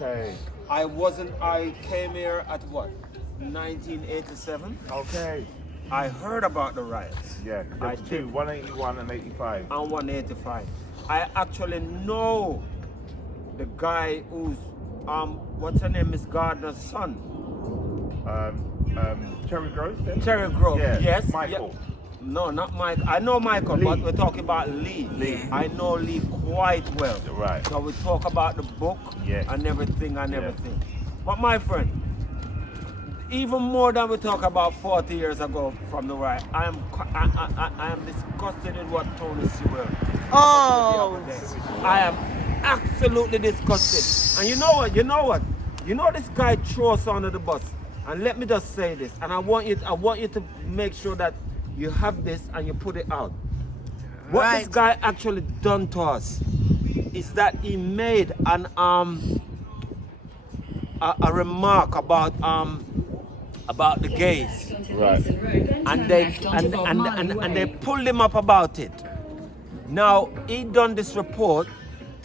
Okay. I came here at what? 1987. Okay. I heard about the riots. Yeah. I There's two, did. 181 and 85. And 185. I actually know the guy who's what's her name, Miss Gardner's son. Cherry Grove. Then? Cherry Grove. Yeah. Yes. Michael. Yeah. No, not Mike. I know Michael, Lee. but we're talking about Lee. Lee. I know Lee quite well. Right. So we talk about the book Yes. and everything and Yeah. everything. But my friend, even more than we talk about 40 years ago from the riot, I am disgusted with what Tony Sewell. Oh. I am absolutely disgusted. And you know what? You know this guy threw us under the bus. And let me just say this. And I want you to make sure that you have this and you put it out. What this guy actually done to us is that he made an a remark about the gays. Right. And they pulled him up about it. Now he done this report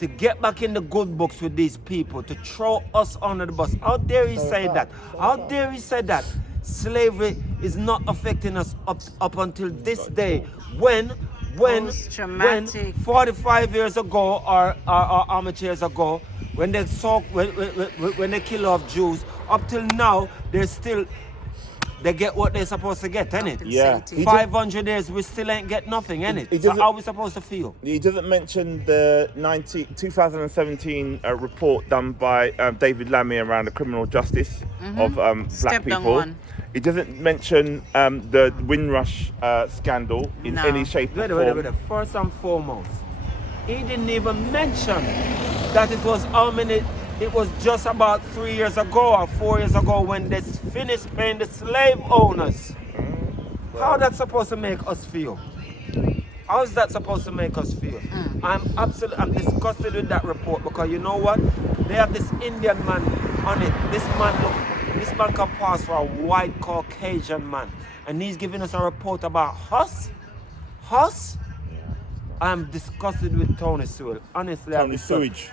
to get back in the good books with these people, to throw us under the bus. How dare he say that? How dare he say that slavery is not affecting us up until this day when 45 years ago or how much years ago, when they kill off Jews, up till now they get what they're supposed to get, innit? Yeah. 500 years, we still ain't get nothing, innit? So how are we supposed to feel? He doesn't mention the 2017 report done by David Lammy around the criminal justice of black people. He doesn't mention the Windrush scandal in any shape or form. Wait. First and foremost, he didn't even mention that it was how many. It was just about 3 years ago or 4 years ago when they finished paying the slave owners. How that's supposed to make us feel? How is that supposed to make us feel? I'm disgusted with that report because you know what? They have this Indian man on it. This man can pass for a white Caucasian man. And he's giving us a report about us? Us? I'm disgusted with Tony Sewell. Honestly, Tony Sewage.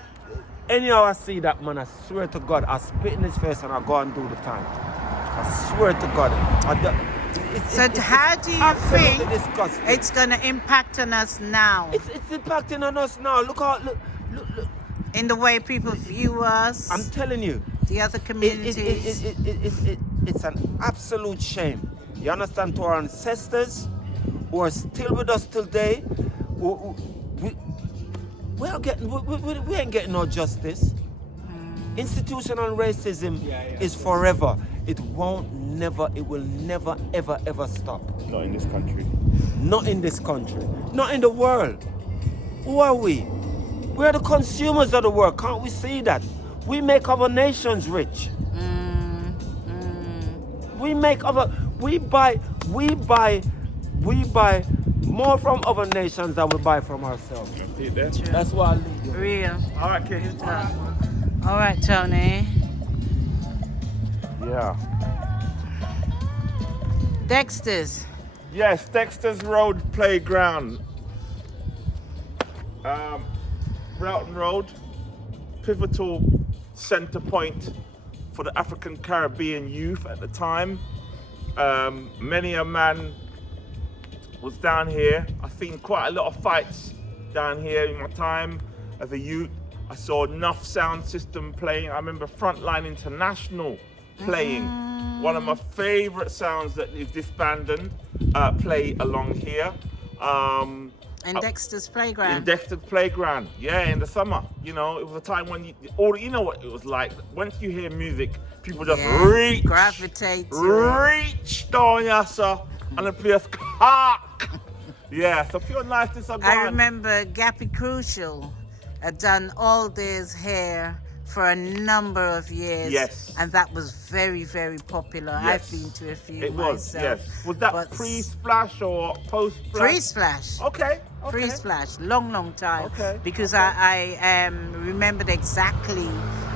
Anyhow I see that man, I swear to God, I spit in his face and I go and do the time. I swear to God. How do you think disgusting. it's going to impact on us now? It's impacting on us now. Look. In the way people view us? I'm telling you. The other communities? It's an absolute shame. You understand, to our ancestors who are still with us today, we ain't getting no justice. Institutional racism is forever. It will never, ever stop. Not in this country. Not in this country. Not in the world. Who are we? We're the consumers of the world. Can't we see that? We make other nations rich. We buy more from other nations than we buy from ourselves. See it there? That's why I leave you. Real. All right, kid. All right, Tony. Yeah. Dexter's. Yes, Dexter's Road Playground. Broughton Road, pivotal centre point for the African Caribbean youth at the time. Many a man was down here. I've seen quite a lot of fights down here in my time as a youth. I saw enough sound system playing. I remember Frontline International playing. One of my favourite sounds that is disbanded play along here. In Dexter's Playground. In Dexter's Playground, yeah, in the summer. You know, it was a time when you know what it was like. Once you hear music, people just gravitate. Reach down your sir, and the place cock. Yeah, so pure niceness of I remember Gappy Crucial had done all this hair for a number of years. Yes. And that was very, very popular. Yes. I've been to a few It was, myself. yes. Was that pre-splash or post-splash? Pre-splash. Okay. Pre-splash, long time. Okay. Because I remembered exactly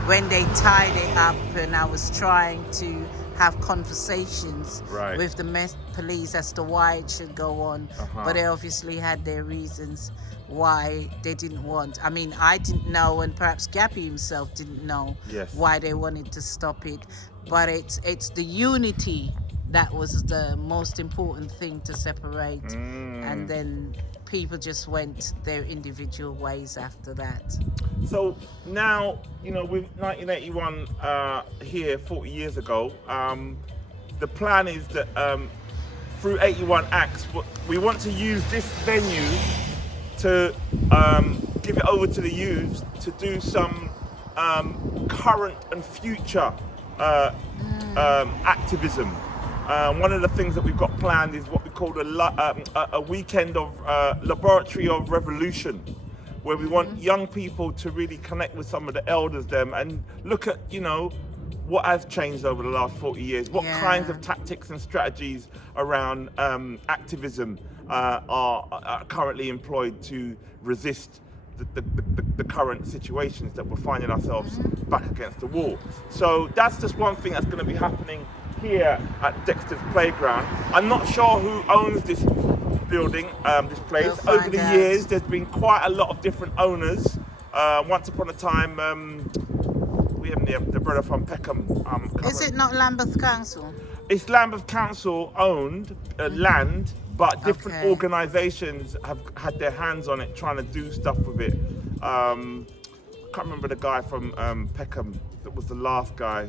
when they tied it up and I was trying to have conversations Right. with the police as to why it should go on. But they obviously had their reasons why they didn't want. I mean, I didn't know, and perhaps Gappy himself didn't know Yes. why they wanted to stop it. But it's the unity that was the most important thing to separate. And then people just went their individual ways after that. So now, you know, with 1981 here 40 years ago, the plan is that through 81 Acts, we want to use this venue to give it over to the youths to do some current and future activism. One of the things that we've got planned is what we call a weekend of laboratory of revolution, where we want young people to really connect with some of the elders and look at, you know, what has changed over the last 40 years, what kinds of tactics and strategies around activism are currently employed to resist the current situations that we're finding ourselves back against the wall. So that's just one thing that's going to be happening here at Dexter's Playground. I'm not sure who owns this building, this place. Over the years, there's been quite a lot of different owners. Once upon a time, we have the brother from Peckham. Is it not Lambeth Council? It's Lambeth Council owned land, but different organisations have had their hands on it, trying to do stuff with it. I can't remember the guy from Peckham that was the last guy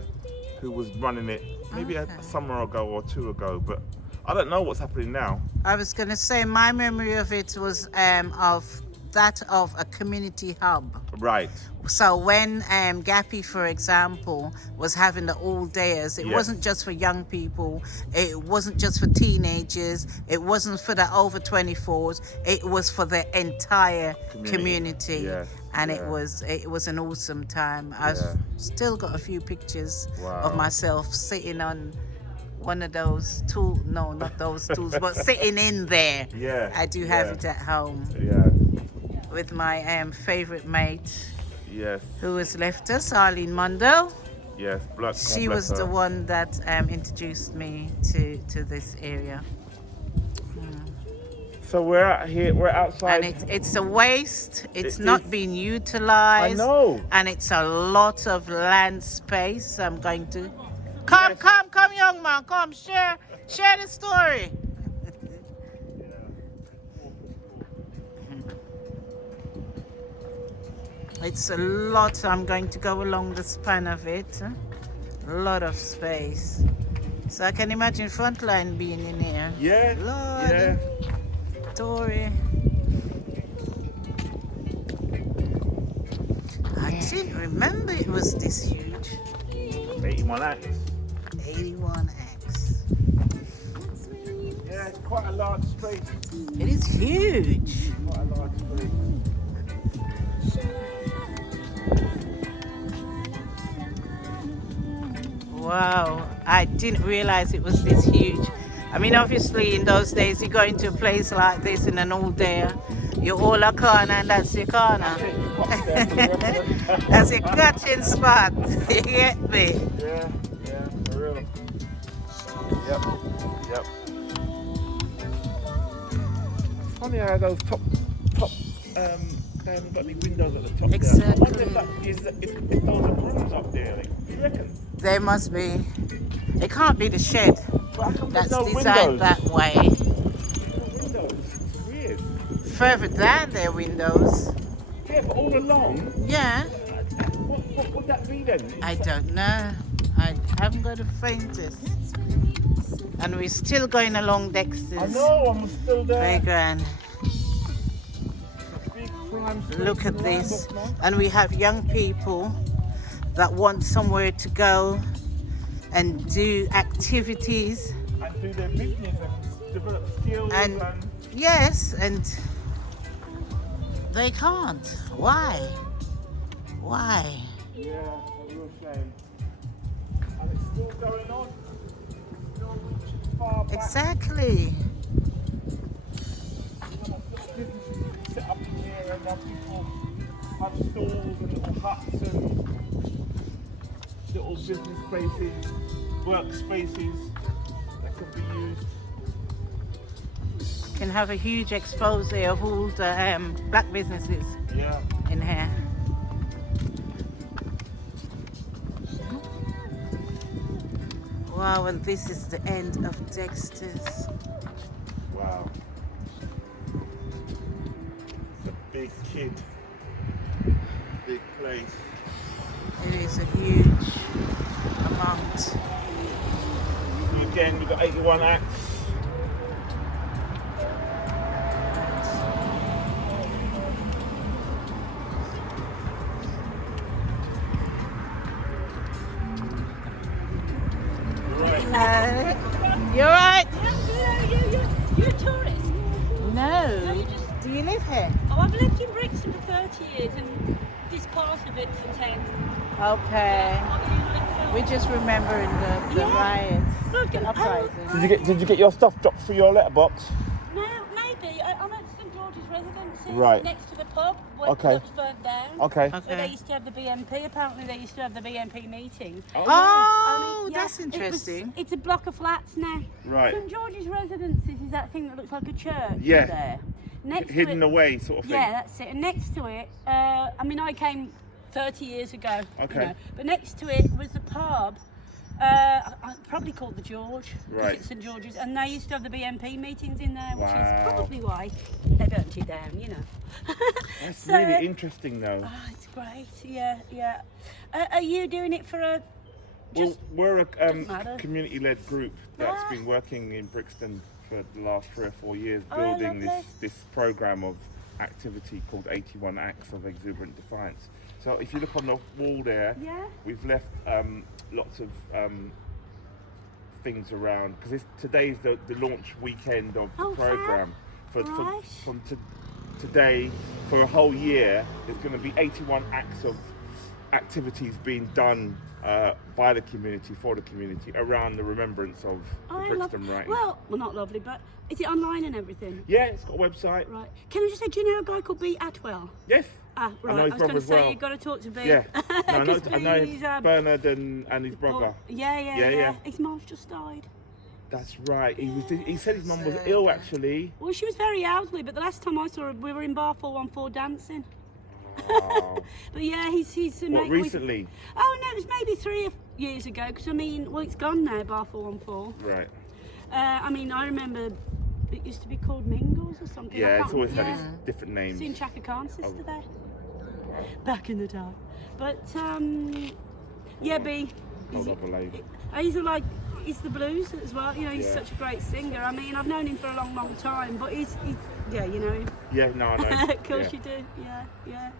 who was running it, maybe a summer ago or two ago, but I don't know what's happening now. I was going to say my memory of it was of a community hub. Right. So when Gappy, for example, was having the all-dayers, it wasn't just for young people, it wasn't just for teenagers, it wasn't for the over 24s, it was for the entire community. Yes. And it was an awesome time. I've still got a few pictures of myself sitting on one of those tools, no, not those tools, but sitting in there. Yeah. I do have it at home. Yeah. With my favourite mate. Yes. Who has left us, Arlene Mondo. Yes, she was the one that introduced me to this area. So we're out here, we're outside. And it's a waste. It's not being utilised. I know. And it's a lot of land space. I'm going to come, young man, come share the story. It's a lot. I'm going to go along the span of it. A lot of space. So I can imagine Frontline being in here. Yeah. Lord. Yeah. Story. I didn't remember it was this huge. 81 Acts. 81 Acts. Yeah, it's quite a large space. It is huge. Quite a large space. Wow, I didn't realize it was this huge. I mean, obviously in those days you go into a place like this in an all day, you're all a corner and that's your corner. That's your catching spot. You get me? Yeah, for real. Yep. Funny how those top they haven't got any windows at the top. Exactly. There. I wonder if those are rooms up there. Like, do you reckon? There must be. It can't be the shed that's no designed windows? that way. Windows. It's weird. Further down there windows. Yeah, but all along. Yeah. What would that be then? I don't know. I haven't got the faintest. And we're still going along Dexter's. I know, I'm still there. Playground. Look at this. And we have young people that want somewhere to go and do activities. And do their business and develop skills. And yes, and they can't. Why? Why? Yeah, a real shame. And it's still going on. Still reaching far back. Exactly. Businesses set up in here and now people have stalls and little huts and little business places workspaces that can be used. Can have a huge expose of all the black businesses Yeah. in here. Wow, and this is the end of Dexter's. Wow. It's a big kid. Big place. It is a huge amount. Again, we've got 81 acts. Hello. You alright? You're a tourist? No. Do you live here? Oh, I've lived in Brixton for 30 years and this part of it for 10. Okay. What do you like? We're just remembering the Yeah. riots, Look, the uprising. Did you get your stuff dropped through your letterbox? No, maybe. I'm at St George's Residences Right. next to the pub where Okay. it was burnt down. Okay. Where they used to have the BNP. Apparently they used to have the BNP meeting. Oh, I mean, yeah, that's interesting. It's a block of flats now. Right. St George's Residences is that thing that looks like a church Yeah. there. Next Hidden to it, away sort of thing. Yeah, that's it. And next to it, I mean, I came 30 years ago. Okay. You know, but next to it was a pub, probably called the George, because Right. it's St George's, and they used to have the BNP meetings in there, which Wow. is probably why they burnt it down, you know. That's So, really interesting though. Oh, it's great. Yeah, yeah. Are you doing it for a? Well, Just we're a doesn't matter. community-led group that's Ah. been working in Brixton for the last 3 or 4 years, Oh, building lovely. this program of activity called 81 Acts of Exuberant Defiance. So if you look on the wall there, Yeah. we've left lots of things around because today's the launch weekend of the Oh, fab. program. Right. From today for a whole year, there's going to be 81 acts of activities being done by the community, for the community, around the remembrance of the I love. Brixton rioting. Well, not lovely, but is it online and everything? Yeah, it's got a website. Right. Can I just say, do you know a guy called B. Atwell? Yes. Ah, right. know his I was brother going to as say well. you've got to talk to B. Yeah. No, I know, 'Cause I know he's, Bernard and his brother. Yeah. Yeah. His mom's just died. That's right. He said his mum was ill actually. Well, she was very elderly, but the last time I saw her, we were in bar 414 dancing. Oh. But yeah, he's What, recently? Oh no, it was maybe 3 years ago. Because I mean, well, it's gone now, bar 414. Right. I mean, I remember it used to be called Mingles or something. I Yeah, it's can't- always yeah. had its different names. Seen Chaka Khan's sister Oh. there. Back in the day. But yeah, B. Hold up a lady. He's the blues as well. You know, he's Yeah. such a great singer. I mean, I've known him for a long, long time. But he's yeah, you know him. Yeah, no, I know. Of course Yeah. you do. Yeah.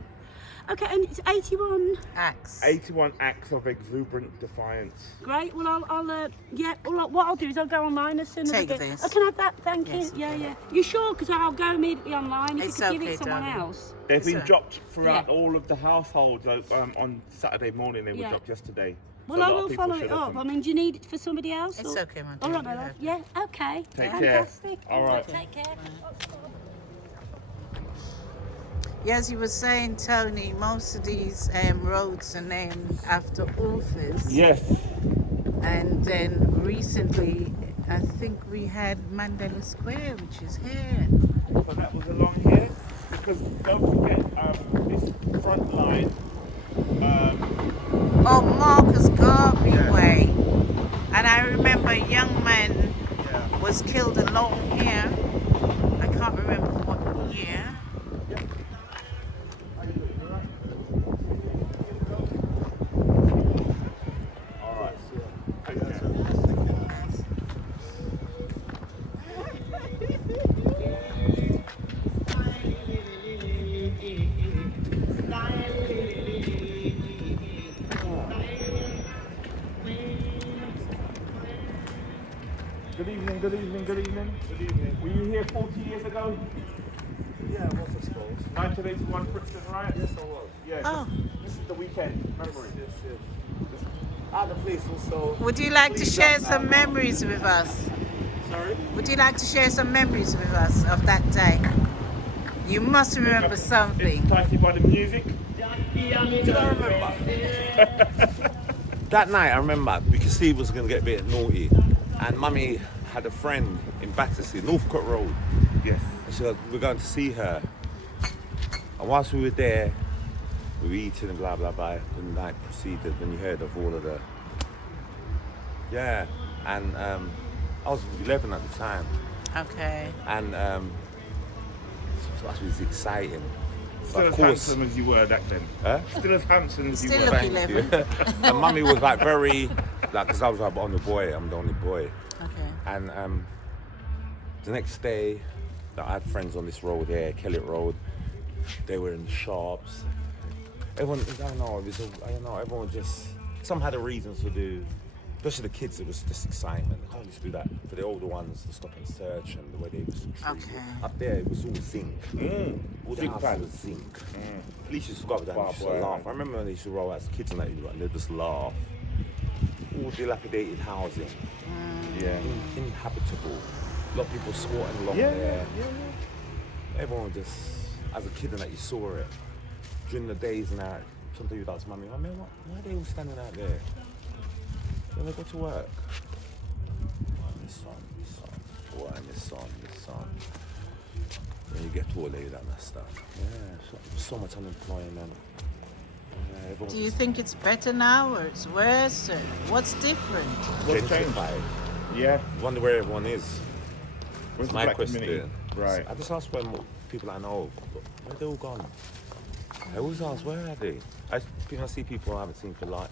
Okay, and it's 81. Axe. 81 Acts of Exuberant Defiance. Great. Well, what I'll do is I'll go online as soon as I Take get. this. Oh, can I have that? Thank Yes, you. Yeah. You sure? Because I'll go immediately online. If It's you could give okay, it someone darling. else. They've been Sir. dropped throughout Yeah. all of the households on Saturday morning. They were Yeah. dropped yesterday. Well, So a I lot of will people follow should it have up. them. I mean, do you need it for somebody else? It's or? okay, my All dear. right, my Go love. ahead. Yeah. Okay. Take care. Fantastic. All right. Take care. Yeah, as you were saying, Tony, most of these roads are named after authors. Yes. And then recently, I think we had Mandela Square, which is here. So that was along here because don't forget this Frontline. Oh, Marcus Garvey Yeah. Way. And I remember a young man Yeah. was killed along here. I can't remember what year. All right. Take care. Good evening, good evening, good evening. Good evening. Were you here 40 years ago? Yeah, I was, I suppose. 1981 Brixton riot? Yes, I was. Yeah, Oh. this is the weekend memory. Yes. The place was so. Would you like to cleaned share up some now. memories with us? Sorry? Would you like to share some memories with us of that day? You must remember something. Enticed by the music? Do I remember? That night I remember because Steve was going to get a bit naughty, and Mummy had a friend in Battersea, Northcote Road. Yes. And she was, we're going to see her. And whilst we were there, we were eating and blah, blah, blah. The night proceeded, and you heard of all of the... Yeah, and I was 11 at the time. Okay. And so that was exciting. Still But as of course, handsome as you were back then. huh? Still as handsome as you Still were. look Thank you. 11. And Mummy was like very, like, because I was like, I'm the only boy. Okay. And the next day, I had friends on this road here, Kellett Road. They were in the shops. Everyone, I don't know, everyone just, some had a reason to do, especially the kids, it was just excitement. I used to do that for the older ones, to stop and search, and the way they was treated. Okay. Up there, it was all zinc. All the Zinc houses pad. was zinc. Police used to go up there and Barbed just wire. laugh. I remember when they used to roll out as kids and they'd just laugh. All dilapidated housing. Yeah. Inhabitable. A lot of people squatting along Yeah, there. yeah. Everyone just, as a kid and that, you saw it. During the days and that, sometimes you'd ask Mummy, why are they all standing out there? When they go to work. This son, boy, and this son. When you get to older, you don't understand. Yeah, so much unemployment. Yeah, everyone Do you just think it's better now or it's worse? Or what's different? What's changed? gentrified. Yeah. Wonder where everyone is. Where's That's the my black question. community? Right. I just ask when people I know, where they all gone? I always ask, where are they? I see people I haven't seen for like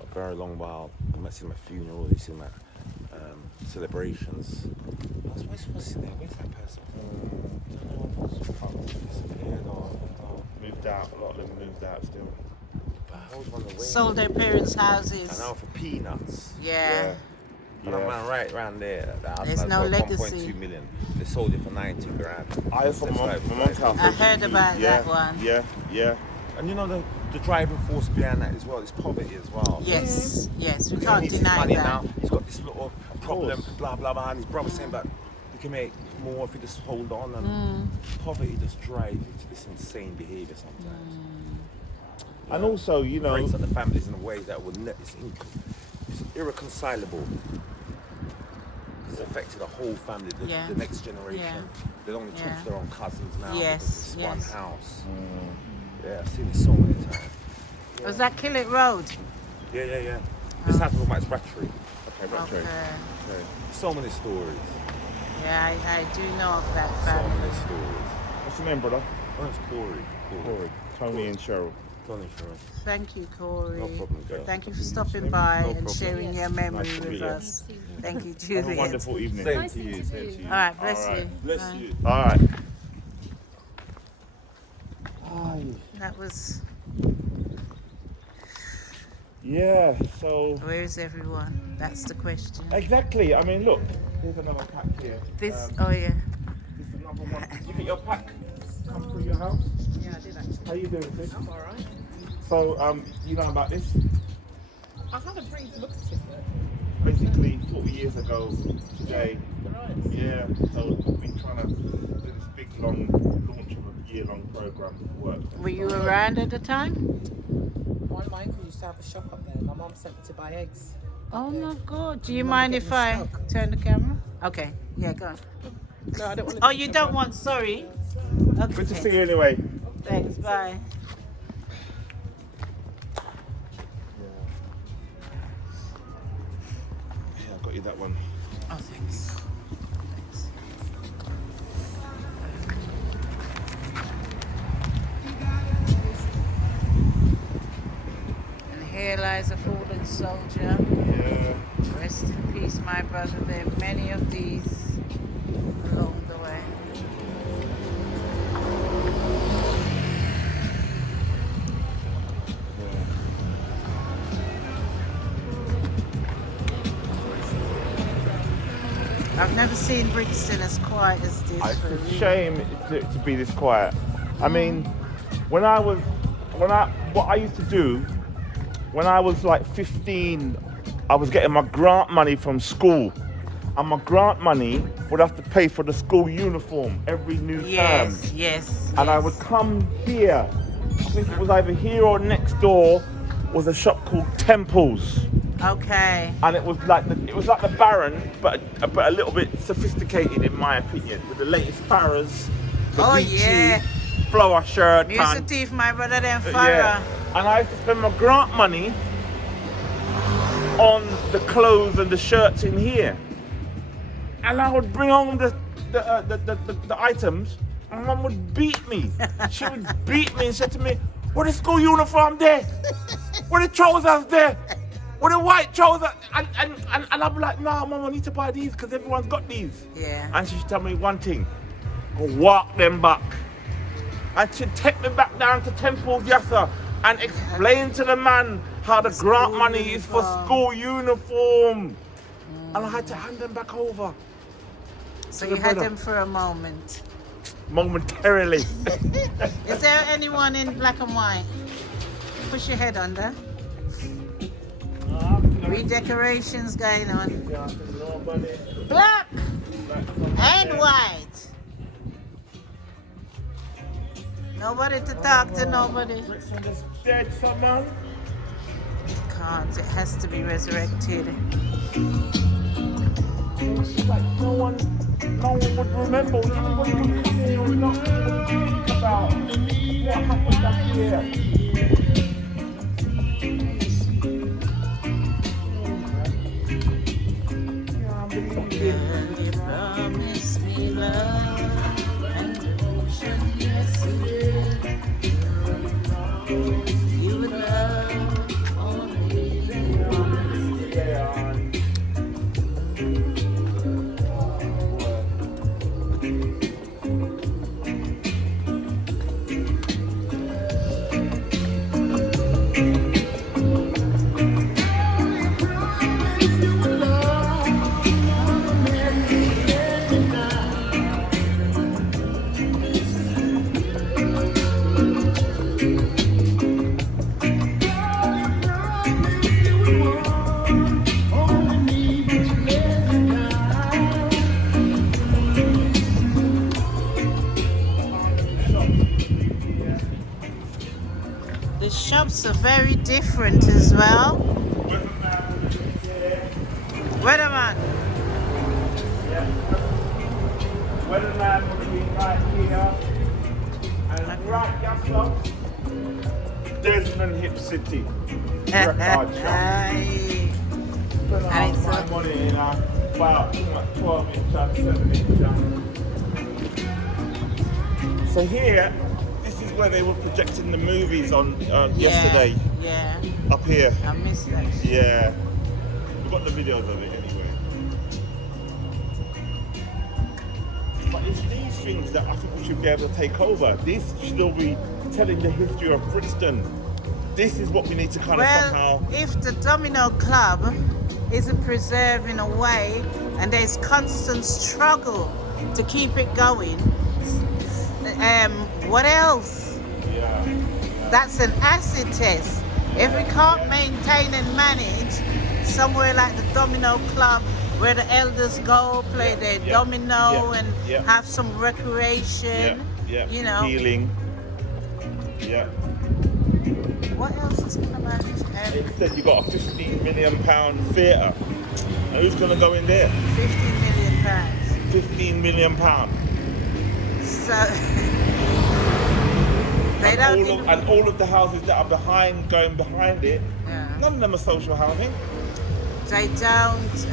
a very long while. I might see them at funerals, they see them at celebrations. I was, what's his name? Where's that person? I don't know, disappeared or Moved out. A lot of them moved out still. I always wonder where. Sold their parents' houses. And now for peanuts. Yeah. I don't mind right around there. That house There's that's no worth legacy. 1.2 million. They sold it for 90 grand. I from Just my like- mum's house. I heard about yeah, that one. Yeah, yeah. And you know the driving force behind that as well is poverty as well. Yes, yes, we He can't needs his deny money that. now. He's got this little problem, course. blah blah blah, and his brother saying that he can make more if he just hold on. And poverty just drives you to this insane behaviour sometimes. And also, you know, Breaks up the families in a way that it's irreconcilable. It's affected the whole family, Yeah. the next generation. Yeah. They don't talk Yeah. to their own cousins now Yes, because it's one yes. house. Yeah, I've seen it so many times. Was that Kellett Road? Yeah. This house was my battery. Okay, battery. Okay. So many stories. Yeah, I do know of that So family. many stories. what's your name, brother? Oh, it's Corey. Corey, Tony, and Cheryl. Tony Sherman. Thank you, Corey. No problem, girl. Thank you for stopping by No and problem. sharing your memory Nice to with meet you. us. Thank you, Have a Juliet. wonderful evening. Same to you. Same to you. All right, bless All right. you. Bless Bye. you. All right. That was. Yeah. So Where is everyone? That's the question. exactly. I mean, look. Here's another pack here. This. Oh yeah. This is another one. You get your pack come through your house. Yeah, I did actually. How you doing, sis? I'm alright. So, you know about this? I had a brief look at it. Basically, 40 years ago today. Right. Yeah. So we've been trying to do this big long launch of a year-long program of work. Were you around at the time? One of my uncles used to have a shop up there. My mum sent me to buy eggs. Oh my God. Do you Mum mind getting if I stuck. turn the camera? Okay. Yeah, go on. No, I don't want to. Oh, you don't want? Sorry. Good to see Okay. you anyway. Thanks. Bye. Yeah, I got you that one. Oh, thanks. Thanks. And here lies a fallen soldier. Yeah. Rest in peace, my brother. There are many of these along the way. I've never seen Brixton as quiet as this. It's for a really- shame to be this quiet. I mean, what I used to do when I was like 15, I was getting my grant money from school, and my grant money would have to pay for the school uniform every new term. Yes, yes. And I yes. would come here. I think it was either here or next door was a shop called Temples. Okay. and it was like the Baron, but a little bit sophisticated in my opinion, with the latest Farrah's, the Oh, Gucci yeah. flower shirt, Music pants. thief, my brother, then Farrah. Yeah, and I used to spend my grant money on the clothes and the shirts in here, and I would bring home the items, and Mum would beat me. She would beat me and said to me, "What the school uniform there? What the trousers there? What the white trousers?" And I'd be like, "No, Mum, I need to buy these because everyone's got these." Yeah. And she'd tell me one thing: go walk them back. And she'd take me back down to Temple's Yassa and explain to the man how the grant money is for school uniform. And I had to hand them back over. So to you the had brother. them for a moment. Momentarily. Is there anyone in black and white? Push your head under. Redecorations going on. Black and white. Nobody to talk to, nobody. Brixton is dead, someone. Can't. It has to be resurrected. Like no one would remember. Even when you come here or not, you think about what happened back here. Girl, you promised me love and devotion, yes you did. You would love only the The shops are very different as well. Weatherman. Weatherman would be right here. And right Yassa, Desmond Hip City. Record shop. Aye. Spent And half it's my money in about 12 inch and 7 inch. So here, this is where they were projecting the movies on yesterday. Yeah. Up here. I missed that. Yeah. We've got the videos of it anyway. But it's these things that I think we should be able to take over. This should still be telling the history of Brixton. This is what we need to kind of somehow... Well, if the Domino Club isn't preserved in a way and there's constant struggle to keep it going, what else? Yeah. That's an acid test. If we can't maintain and manage somewhere like the Domino Club where the elders go play their domino and have some recreation, you know. Healing. Yeah. What else is going to manage? Instead, you got a £15 million theatre. Now, who's going to go in there? £15 million. £15 million. So they don't even... And all of the houses that are going behind it, Yeah. none of them are social housing. They don't invest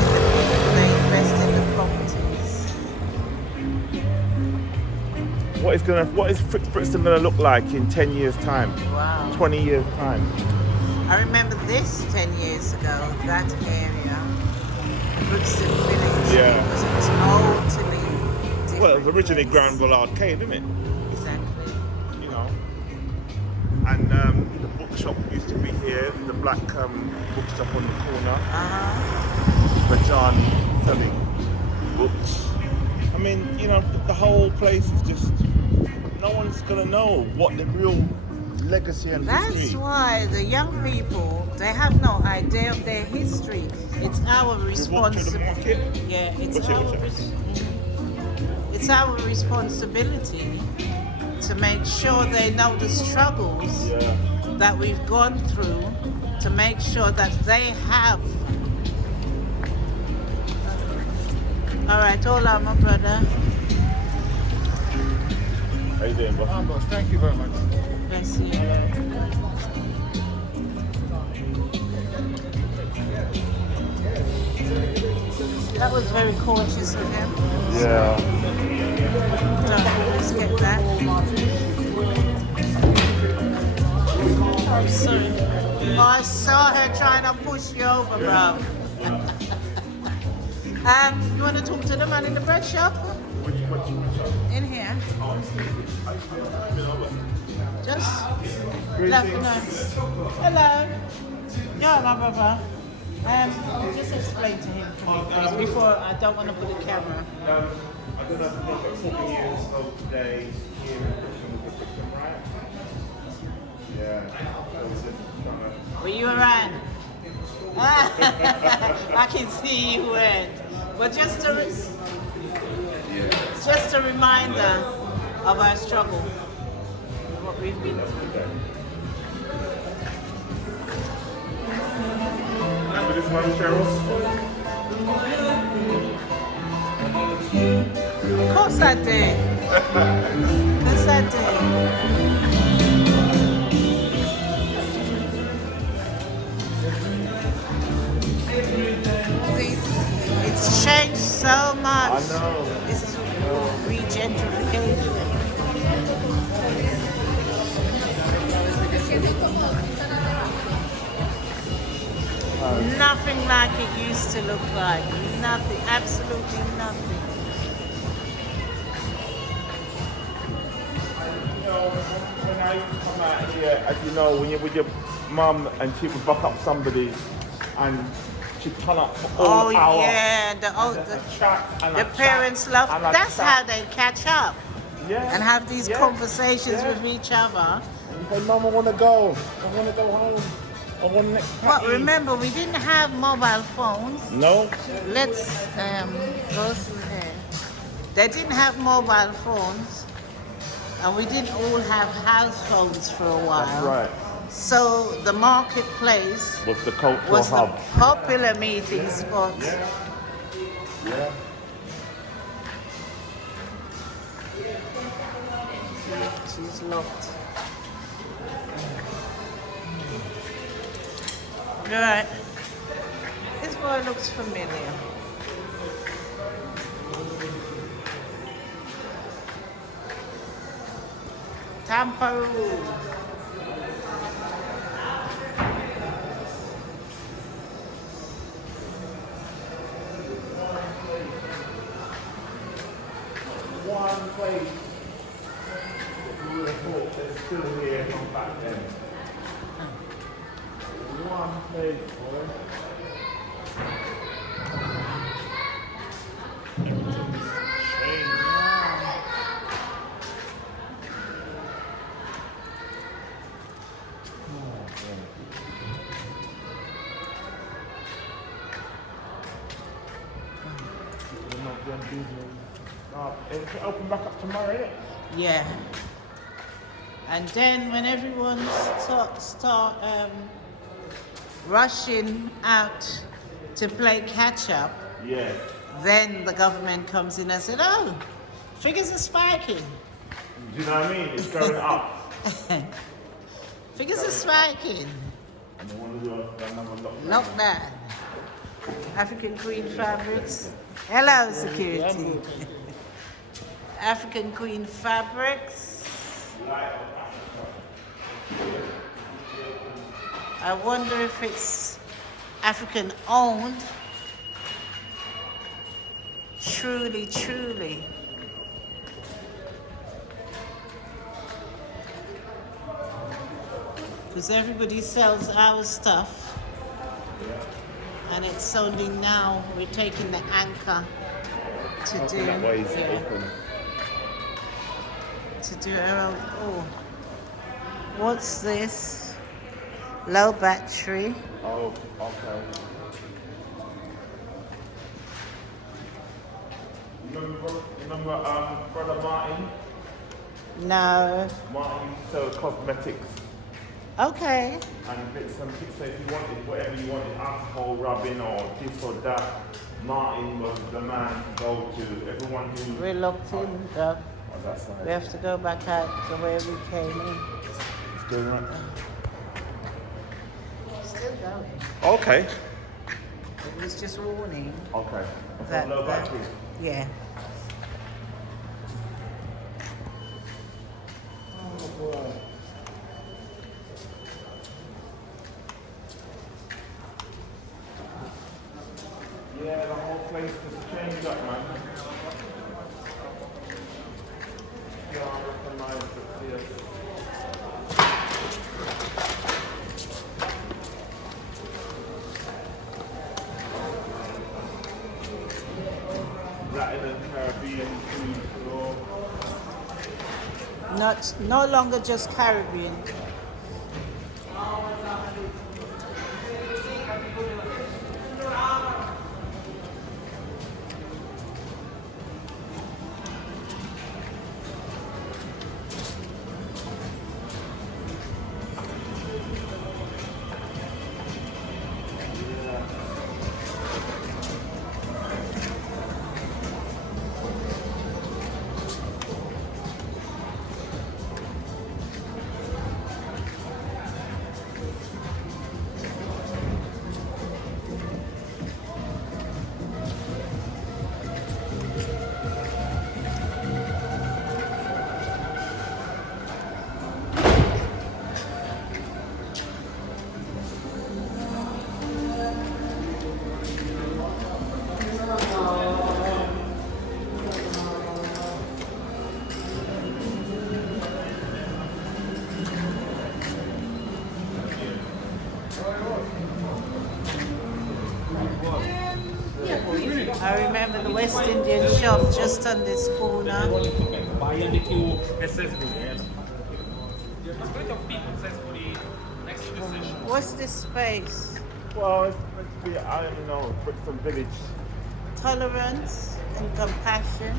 in the people, they invest in the properties. What is Brixton going to look like in 10 years' time? Wow. 20 years' time? I remember this 10 years ago, that area, Brixton Village, Yeah. was totally different. Well, it was originally place. Granville Arcade, isn't it? Exactly. You know. And the bookshop used to be here, the black bookshop on the corner, where John selling books. I mean, you know, the whole place is just, no one's gonna know what the real legacy and That's history. why the young people, they have no idea of their history. It's our We walk through the responsibility. market. Yeah, Watch it. it's our responsibility to make sure they know the struggles Yeah. that we've gone through to make sure that they have. All right, hold on, my brother. How you doing, boss? boss, thank you very much. Bless you. That was very cautious of him. Yeah. Let's get that. Oh, sorry. Oh, I saw her trying to push you over, bro. You want to talk to the man in the bread shop? In here. Just let me know. Hello. Yeah, my brother. Just explain to him for me, please, before I don't want to put the camera. I don't know if it's 7 years old today here in Brixton with the Brixton riot. Yeah. So was it trying to... Were you around? I can see you went. But just a reminder of our struggle, what we've been through. Remember this one, Cheryl? Of course I did. Yes, I did. It's changed so much. I know. This is regentrification. Nothing like it used to look like. Nothing. Absolutely nothing. You know, when I used to come out here, as you know, when you're with your mum and she would buck up somebody and she'd turn up for all Oh hour. yeah, the Chat and the a parents chat love. and a That's chat. how they catch up Yeah. and have these Yeah. conversations Yeah. with each other. And you say, Mum, I want to go. I want to go home. I want the next Well, patty." remember we didn't have mobile phones. No. Let's go through here. They didn't have mobile phones, and we didn't all have house phones for a while. That's right. So the marketplace Was the cultural was the hub. popular meeting spot. Yeah. Yeah. She's locked. Right. This boy looks familiar. Tamparoo. One place that you would have thought that's still here from back then. One place, boy. Everything's changed now. Everything open back up tomorrow, innit? Yeah. And then when everyone start rushing out to play catch up, Yeah. then the government comes in and said, "Oh, figures are spiking. Do you know what I mean? It's going up. Figures are spiking. And they want to do another lockdown. Lockdown. African Queen Fabrics. Hello, security. African Queen Fabrics. I wonder if it's African owned. Truly, truly. Because everybody sells our stuff. And it's only now we're taking the anchor to do. That way is Yeah. open. To do our own. Oh, what's this? Low battery. Oh, okay. Remember Brother Martin? No. Martin used to sell cosmetics Okay. And bits and bits. So if you wanted whatever you wanted, alcohol rubbing or this or that, Martin was the man to go to. Everyone who. We're locked in, though. Oh, that's nice. We have to go back out to where we came in. It's doing right. Still going. Okay. It was just warning Okay. that, Low that battery. yeah. Yeah, the whole place just changed up, man. Yeah, I recognize it, yes. Latin and Caribbean food, No longer just Caribbean. I remember the West Indian shop just on this corner. What's this space? well, it's meant to be, I don't know, Brixton Village. Tolerance and compassion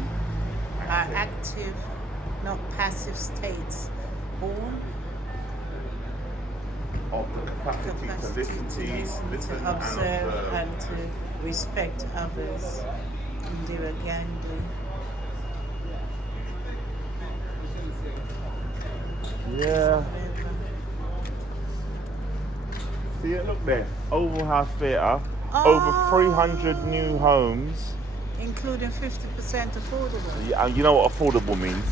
are active, not passive states. Born Of the capacity to listen to and observe and to respect others. Indira Gandhi. Yeah. See it, look there. Oval House Theatre. Over 300 new homes. Including 50% affordable. Yeah, and you know what affordable means.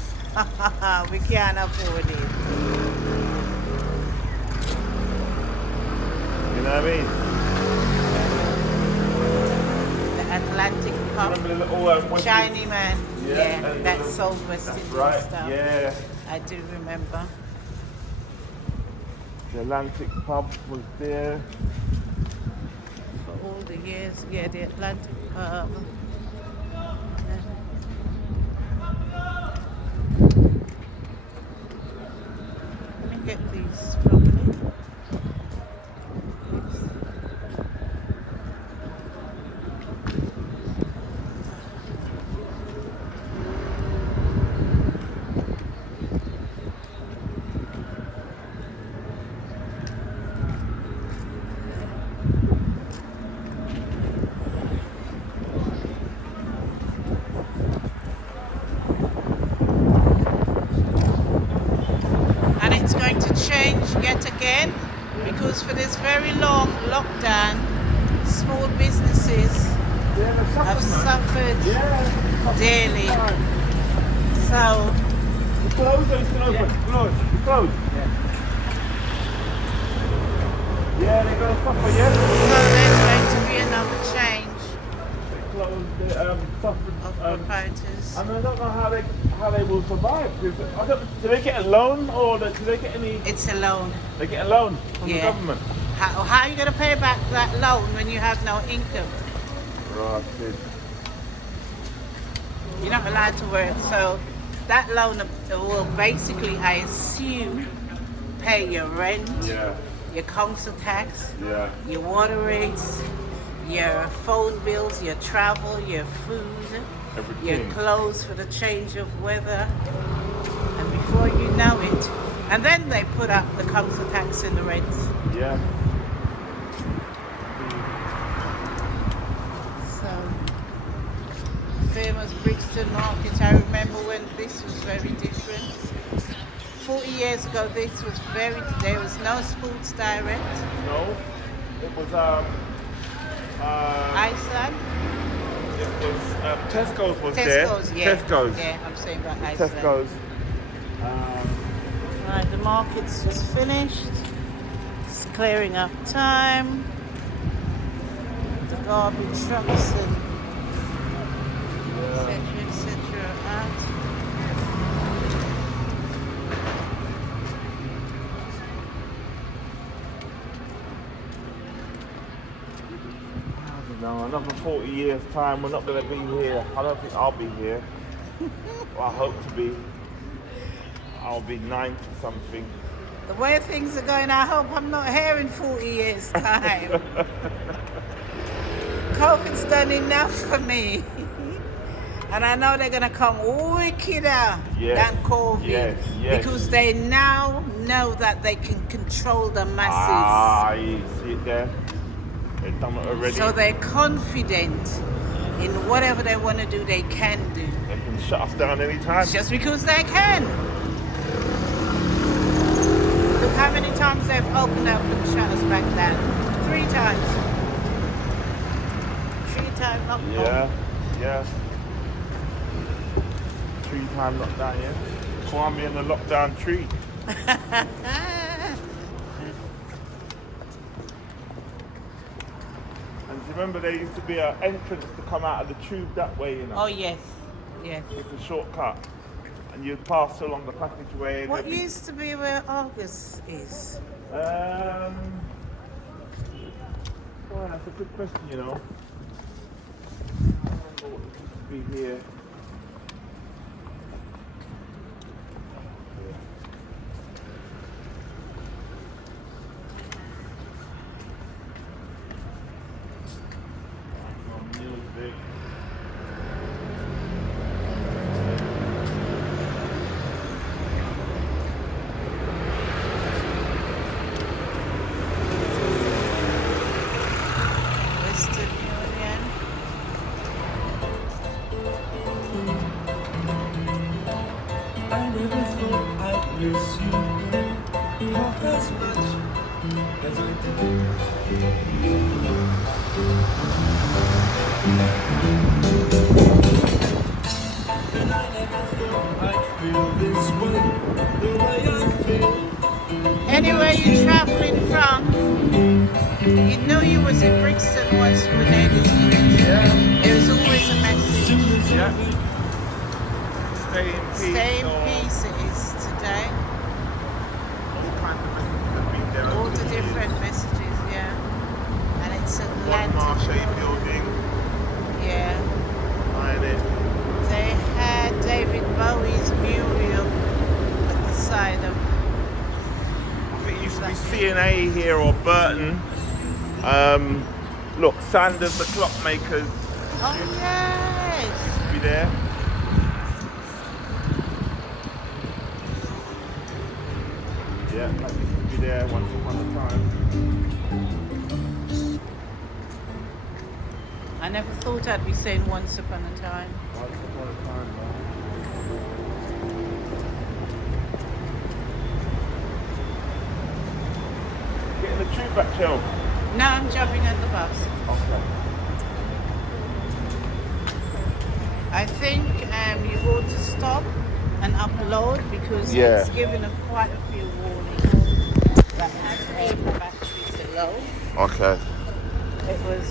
We can't afford it. You know what I mean? The Atlantic Pub. Remember the little West Shiny Man. Yeah, Yeah, and that's the- sold West That's Indian right. stuff. Yeah. I do remember. The Atlantic Pub was there. For all the years, yeah, the Atlantic Pub. Let me get these properly. And it's going to change yet again because for this very long lockdown, small businesses have suffered daily. So It's closed or it's still open? Closed. It's closed. Yeah, they're going to suffer, yeah? there's going to be another change They closed, they suffered. of proprietors. And I don't know how they will survive. Because I don't, do they get a loan or do they get any? It's a loan. They get a loan from the Yeah. government. How are you going to pay back that loan when you have no income? Right. You're not allowed to work, so that loan will basically, I assume, pay your rent, Yeah. your council tax, Yeah. your water rates, your phone bills, your travel, your food, your Everything. clothes for the change of weather. And before you know it, And then they put up the council tax in the rents. Yeah. So, famous Brixton Market. I remember when this was very different. 40 years ago, there was no Sports Direct. No, it was Iceland? it was Tesco's was Tesco's, there. yeah. Tesco's. Yeah, I'm saying about Iceland. Tesco's. Right, the market's just finished. It's clearing up time. The garbage trucks and etc. out. No, another 40 years time, we're not going to be here. I don't think I'll be here. Well, I hope to be. I'll be 90 something. The way things are going, I hope I'm not here in 40 years' time. COVID's done enough for me. And I know they're going to come wickeder than COVID. Yes. Because they now know that they can control the masses. Ah, you see it there? They've done it already. So they're confident in whatever they want to do, they can do. They can shut us down anytime. Just because they can. Look how many times they've opened up and shut us back down. 3 times. 3-time lockdown. Yeah. 3-time lockdown, yeah. Kwame in the lockdown tree. And do you remember there used to be an entrance to come out of the tube that way, you know? Oh yes. It's a shortcut. And you'd pass along the passageway. And What there'd be- used to be where August is? Well, that's a good question, you know. I don't remember what used to be here. Music. Western Union. I never thought I'd miss you half as much as I do. And I never thought I'd feel this way, the way I feel. Anywhere you're traveling from, you know you was in Brixton once you were there this week. Yeah. There was always a message. Yeah. Stay in peace. Stay in or peace it is today. all kinds of messages have been there All over the years. different messages, yeah. And it's One Atlantic. Marche building. Yeah. Behind it. They had David Bowie's mural at the side of. I think it used to be CNA here or Burton. Look, Sanders, the clockmakers, Oh yes. used to be there. Yeah, that used to be there once upon a time. I never thought I'd be saying once upon a time. Once upon a time, man. Getting the tube back, Cheryl. No, I'm jumping at the bus. Okay. I think you ought to stop and upload because Yeah. it's given quite a few warnings that as the batteries are low. Okay. It was